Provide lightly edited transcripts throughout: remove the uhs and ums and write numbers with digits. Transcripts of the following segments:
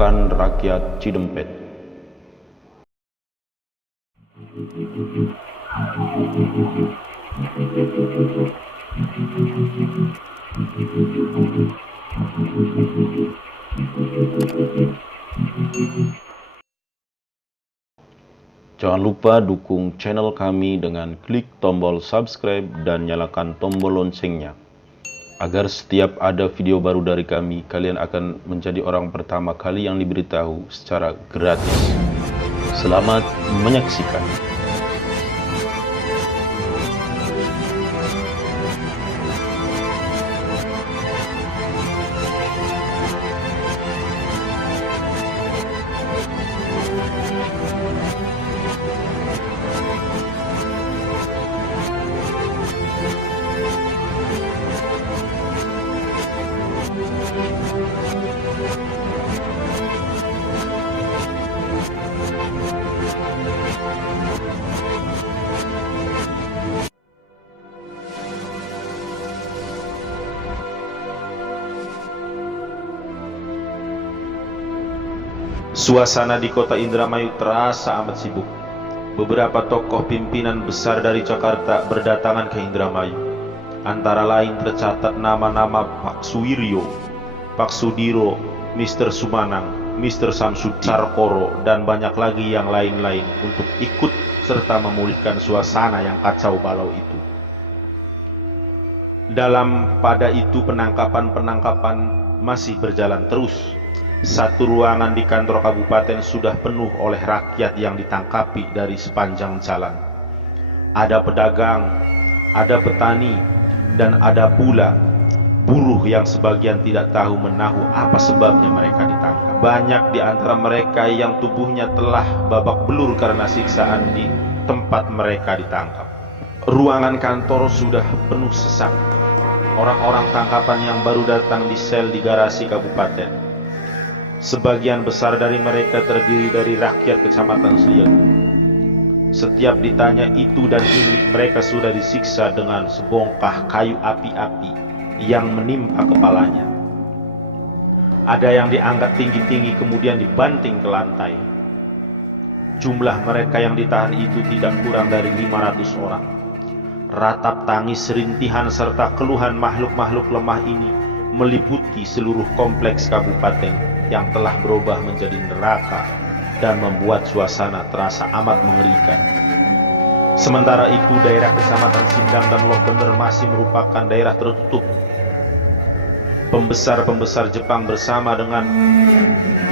Gerakan Rakyat Cidempet. Jangan lupa dukung channel kami dengan klik tombol subscribe dan nyalakan tombol loncengnya, agar setiap ada video baru dari kami, kalian akan menjadi orang pertama kali yang diberitahu secara gratis. Selamat menyaksikan. Suasana di kota Indramayu terasa amat sibuk. Beberapa tokoh pimpinan besar dari Jakarta berdatangan ke Indramayu. Antara lain tercatat nama-nama Pak Suwiryo, Pak Sudiro, Mr. Sumanang, Mr. Samsud Sarkoro, dan banyak lagi yang lain-lain untuk ikut serta memulihkan suasana yang kacau balau itu. Pada itu penangkapan masih berjalan terus. Satu ruangan di kantor kabupaten sudah penuh oleh rakyat yang ditangkapi dari sepanjang jalan. Ada pedagang, ada petani, dan ada pula buruh yang sebagian tidak tahu menahu apa sebabnya mereka ditangkap. Banyak di antara mereka yang tubuhnya telah babak belur karena siksaan di tempat mereka ditangkap. Ruangan kantor sudah penuh sesak. Orang-orang tangkapan yang baru datang di sel di garasi kabupaten. Sebagian besar dari mereka terdiri dari rakyat kecamatan Sliek. Setiap ditanya itu dan ini, mereka sudah disiksa dengan sebongkah kayu api-api yang menimpa kepalanya. Ada yang diangkat tinggi-tinggi kemudian dibanting ke lantai. Jumlah mereka yang ditahan itu tidak kurang dari 500 orang. Ratap tangis, rintihan, serta keluhan makhluk-makhluk lemah ini meliputi seluruh kompleks kabupaten yang telah berubah menjadi neraka dan membuat suasana terasa amat mengerikan. Sementara itu, daerah kecamatan Sindang dan Loh Bener masih merupakan daerah tertutup. Pembesar-pembesar Jepang bersama dengan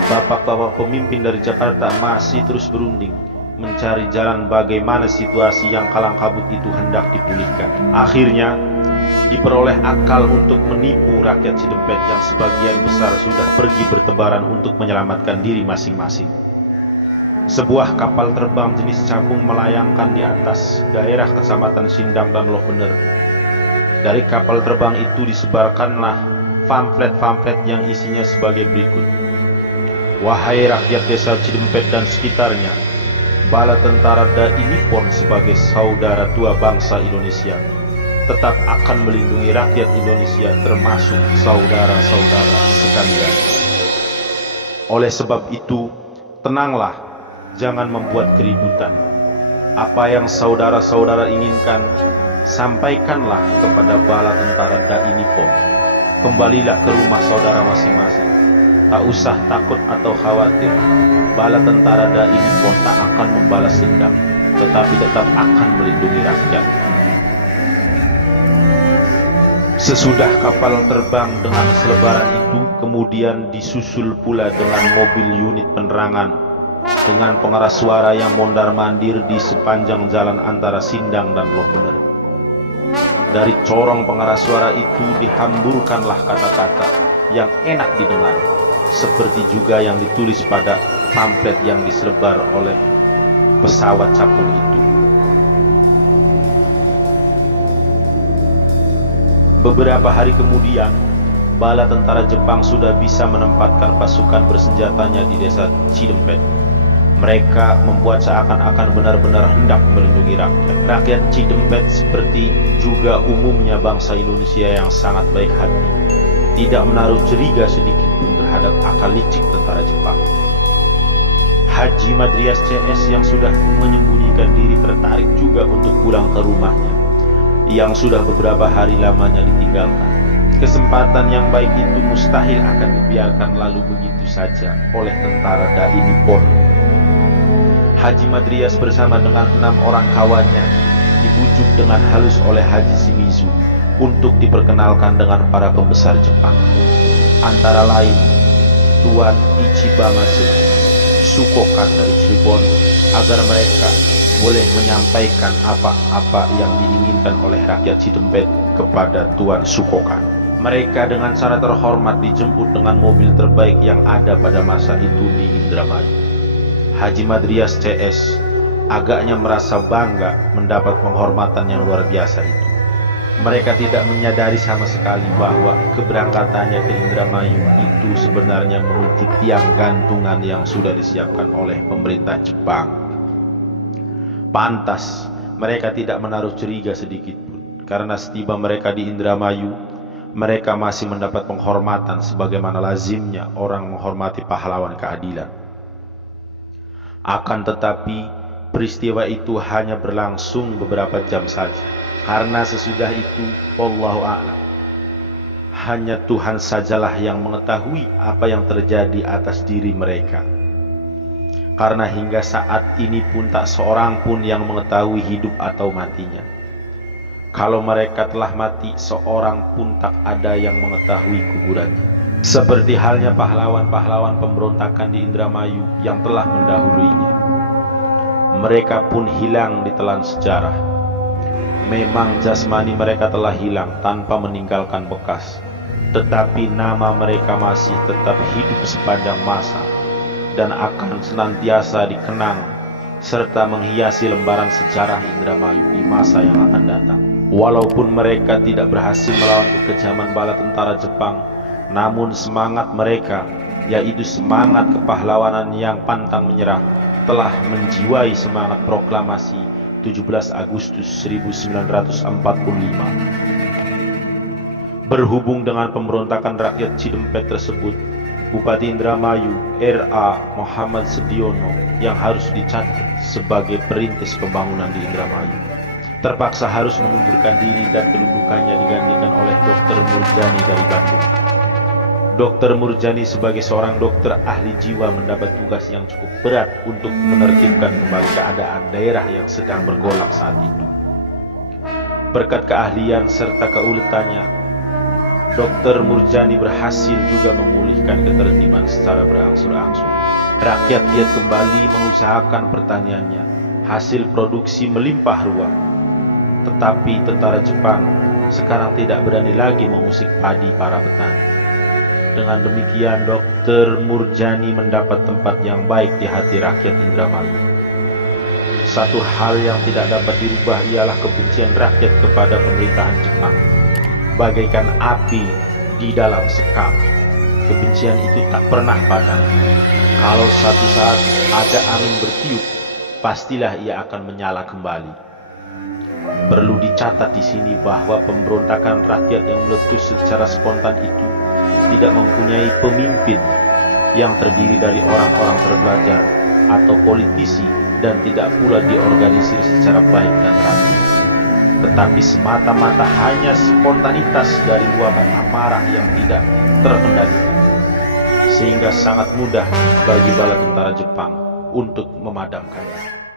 bapak-bapak pemimpin dari Jakarta masih terus berunding mencari jalan bagaimana situasi yang kalang kabut itu hendak dipulihkan. Akhirnya diperoleh akal untuk menipu rakyat Cidempet yang sebagian besar sudah pergi bertebaran untuk menyelamatkan diri masing-masing. Sebuah kapal terbang jenis capung melayangkan di atas daerah kecamatan Sindang dan Loh Bener. Dari kapal terbang itu disebarkanlah pamflet-pamflet yang isinya sebagai berikut. Wahai rakyat desa Cidempet dan sekitarnya, bala tentara DAI Nippon sebagai saudara tua bangsa Indonesia tetap akan melindungi rakyat Indonesia termasuk saudara-saudara sekalian. Oleh sebab itu, tenanglah, jangan membuat keributan. Apa yang saudara-saudara inginkan, sampaikanlah kepada bala tentara DAI Nippon. Kembalilah ke rumah saudara masing-masing. Tak usah takut atau khawatir. Bala tentara DAI Nippon tak akan membalas dendam, tetapi tetap akan melindungi rakyat. Sesudah kapal terbang dengan selebaran itu, kemudian disusul pula dengan mobil unit penerangan dengan pengeras suara yang mondar-mandir di sepanjang jalan antara Sindang dan Loh Bener. Dari corong pengeras suara itu dihamburkanlah kata-kata yang enak didengar, seperti juga yang ditulis pada pamflet yang disebar oleh pesawat capung itu. Beberapa hari kemudian, bala tentara Jepang sudah bisa menempatkan pasukan bersenjatanya di desa Cidempet. Mereka membuat seakan-akan benar-benar hendak melindungi rakyat. Rakyat Cidempet seperti juga umumnya bangsa Indonesia yang sangat baik hati, tidak menaruh curiga sedikit pun terhadap akal licik tentara Jepang. Haji Madrias CS yang sudah menyembunyikan diri tertarik juga untuk pulang ke rumahnya yang sudah beberapa hari lamanya ditinggalkan. Kesempatan yang baik itu mustahil akan dibiarkan lalu begitu saja oleh tentara dai Nippon. Haji Madrias bersama dengan 6 orang kawannya dibujuk dengan halus oleh Haji Shimizu untuk diperkenalkan dengan para pembesar Jepang, antara lain Tuan Ichiba Masu, Sukokan dari Cirebon, agar mereka boleh menyampaikan apa-apa yang diinginkan oleh rakyat Cidempet kepada Tuan Sukokan. Mereka dengan cara terhormat dijemput dengan mobil terbaik yang ada pada masa itu di Indramayu. Haji Madrias CS agaknya merasa bangga mendapat penghormatan yang luar biasa itu. Mereka tidak menyadari sama sekali bahwa keberangkatannya ke Indramayu itu sebenarnya menuju tiang gantungan yang sudah disiapkan oleh pemerintah Jepang. Pantas mereka tidak menaruh curiga sedikit pun, karena setiba mereka di Indramayu, mereka masih mendapat penghormatan sebagaimana lazimnya orang menghormati pahlawan keadilan. Akan tetapi peristiwa itu hanya berlangsung beberapa jam saja, karena sesudah itu wallahu a'lam, hanya Tuhan sajalah yang mengetahui apa yang terjadi atas diri mereka. Karena hingga saat ini pun tak seorang pun yang mengetahui hidup atau matinya. Kalau mereka telah mati, seorang pun tak ada yang mengetahui kuburannya. Seperti halnya pahlawan-pahlawan pemberontakan di Indramayu yang telah mendahuluinya. Mereka pun hilang di telan sejarah. Memang jasmani mereka telah hilang tanpa meninggalkan bekas, tetapi nama mereka masih tetap hidup sepanjang masa dan akan senantiasa dikenang serta menghiasi lembaran sejarah Indramayu di masa yang akan datang. Walaupun mereka tidak berhasil melawan kekejaman bala tentara Jepang, namun semangat mereka, yaitu semangat kepahlawanan yang pantang menyerah, telah menjiwai semangat proklamasi 17 Agustus 1945. Berhubung dengan pemberontakan rakyat Cidempet tersebut, Bupati Indramayu R.A. Muhammad Sediono yang harus dicatat sebagai perintis pembangunan di Indramayu terpaksa harus mengundurkan diri dan kedudukannya digantikan oleh Dr. Murjani dari Bandung. Dr. Murjani sebagai seorang dokter ahli jiwa mendapat tugas yang cukup berat untuk menertibkan kembali keadaan daerah yang sedang bergolak saat itu. Berkat keahlian serta keuletannya, Dr. Murjani berhasil juga memulihkan ketertiban secara berangsur-angsur. Rakyat giat kembali mengusahakan pertaniannya, hasil produksi melimpah ruah. Tetapi tentara Jepang sekarang tidak berani lagi mengusik padi para petani. Dengan demikian, Dr. Murjani mendapat tempat yang baik di hati rakyat Indramayu. Satu hal yang tidak dapat dirubah ialah kebencian rakyat kepada pemerintahan Jepang. Bagaikan api di dalam sekam, kebencian itu tak pernah padam. Kalau satu saat ada angin bertiup, pastilah ia akan menyala kembali. Perlu dicatat di sini bahwa pemberontakan rakyat yang meletus secara spontan itu tidak mempunyai pemimpin yang terdiri dari orang-orang terpelajar atau politisi dan tidak pula diorganisir secara baik dan rapi, tetapi semata-mata hanya spontanitas dari luapan amarah yang tidak terkendalikan, sehingga sangat mudah bagi bala tentara Jepang untuk memadamkannya.